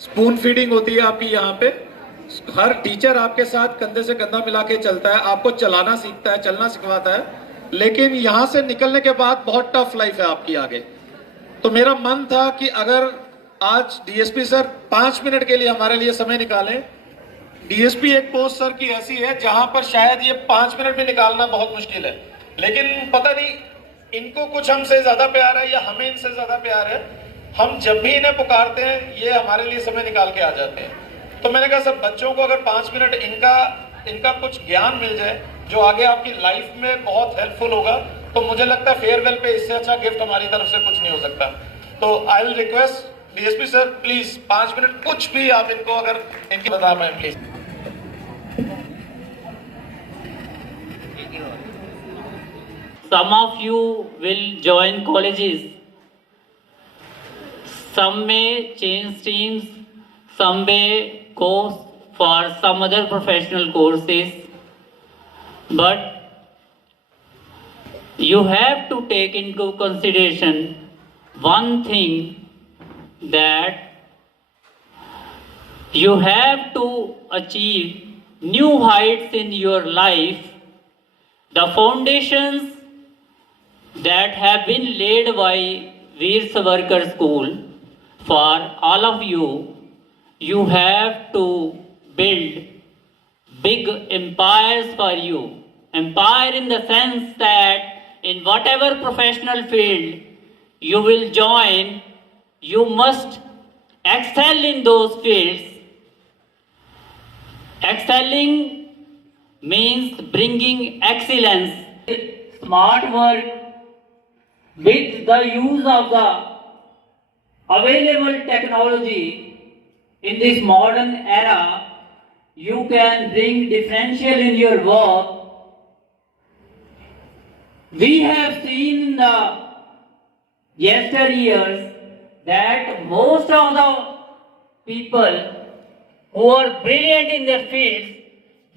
Spoon feeding होती है आपकी यहाँ पे। हर टीचर आपके साथ कंधे से कंधा मिला के चलता है, आपको चलाना सीखता है, चलना सिखवाता है, लेकिन यहाँ से निकलने के बाद बहुत टफ लाइफ है आपकी आगे। तो मेरा मन था कि अगर आज डीएसपी सर 5 मिनट के लिए हमारे लिए समय निकालें। डीएसपी एक पोस्ट सर की ऐसी है जहां पर शायद ये 5 मिनट भी निकालना बहुत मुश्किल है, लेकिन पता नहीं इनको कुछ हमसे ज्यादा प्यार है या हमें इनसे ज्यादा प्यार है। हम जब भी इन्हें पुकारते हैं ये हमारे लिए समय निकाल के आ जाते हैं। तो मैंने कहा सब बच्चों को अगर 5 मिनट इनका कुछ ज्ञान मिल जाए जो आगे आपकी लाइफ में बहुत हेल्पफुल होगा, तो मुझे लगता है फेयरवेल पे इससे अच्छा गिफ्ट हमारी तरफ से कुछ नहीं हो सकता। तो I will request DSP sir please 5 minute कुछ भी आप इनको अगर इनकी बता पाए please. Some of you will join colleges. Some may change streams, some may go for some other professional courses. But you have to take into consideration one thing, that you have to achieve new heights in your life. The foundations that have been laid by Veer Savarkar School for all of you, you have to build big empires for you. Empire in the sense that in whatever professional field you will join, you must excel in those fields. Excelling means bringing excellence. Smart work with the use of the available technology in this modern era, you can bring differential in your work. We have seen in the yesteryears that most of the people who are brilliant in their fields,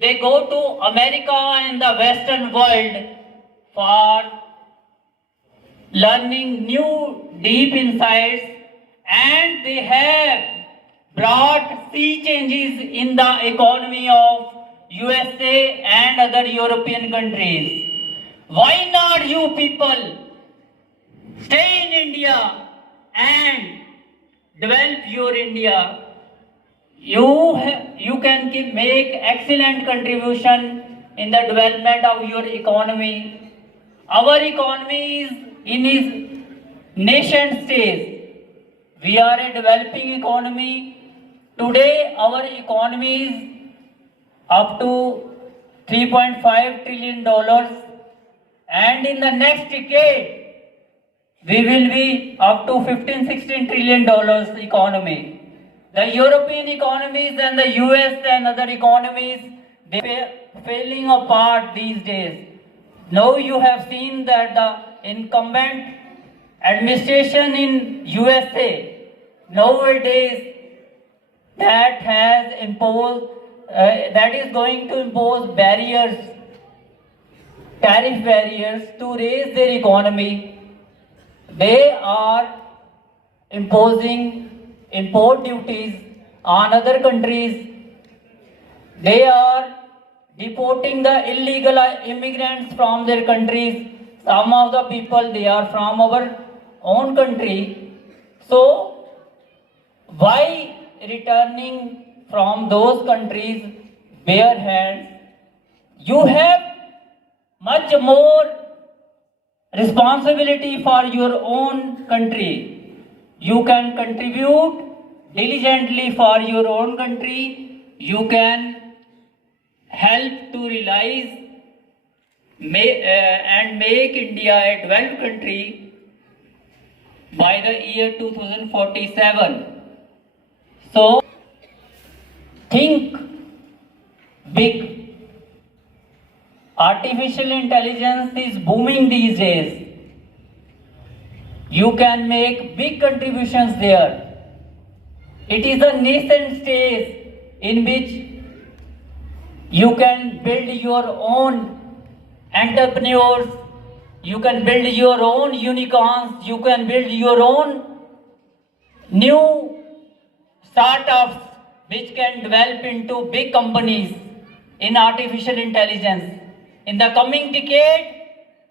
they go to America and the Western world for learning new deep insights, and they have brought sea changes in the economy of USA and other European countries. Why not you people stay in India and develop your India? You can make excellent contribution in the development of your economy. Our economy is in its nascent stage. We are a developing economy. Today our economy is up to $3.5 trillion, and in the next decade we will be up to $15-16 trillion economy. The European economies and the US and other economies, they are failing apart these days. Now you have seen that the incumbent administration in USA nowadays that has imposed, that is going to impose barriers, tariff barriers to raise their economy. They are imposing import duties on other countries. They are deporting the illegal immigrants from their countries. Some of the people, they are from our own country. So why returning from those countries bare hands? You have much more responsibility for your own country. You can contribute diligently for your own country. You can help to realize and make India a developed country by the year 2047. So think big. Artificial intelligence is booming these days. You can make big contributions there. It is a nascent stage in which you can build your own entrepreneurs, you can build your own unicorns, you can build your own new startups which can develop into big companies in artificial intelligence. In the coming decade,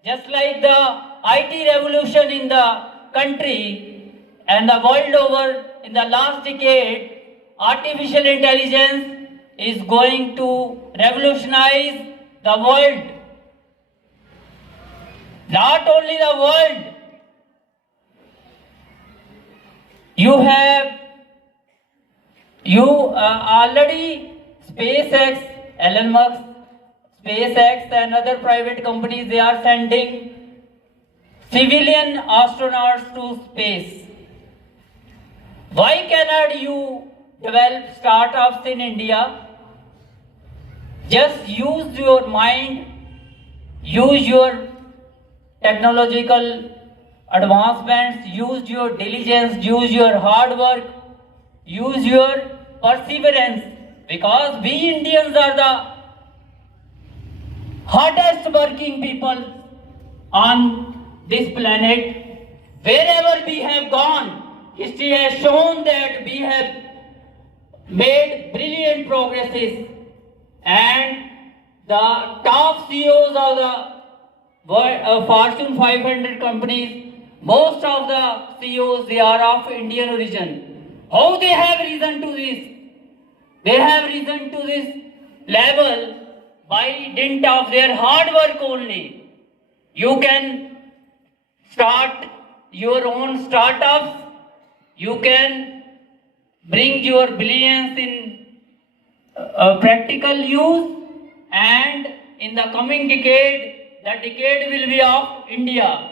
just like the IT revolution in the country and the world over in the last decade, artificial intelligence is going to revolutionize the world. Not only the world, you already SpaceX, Elon Musk, SpaceX and other private companies, they are sending civilian astronauts to space. Why cannot you develop startups in India? Just use your mind, use your technological advancements, use your diligence, use your hard work, use your perseverance, because we Indians are the hardest working people on this planet. Wherever we have gone, history has shown that we have made brilliant progresses, and the top CEOs of the Fortune 500 companies, most of the CEOs, they are of Indian origin. How they have risen to this? They have risen to this level by dint of their hard work only. You can start your own startups. You can bring your brilliance in practical use, and in the coming decade, the decade will be of India.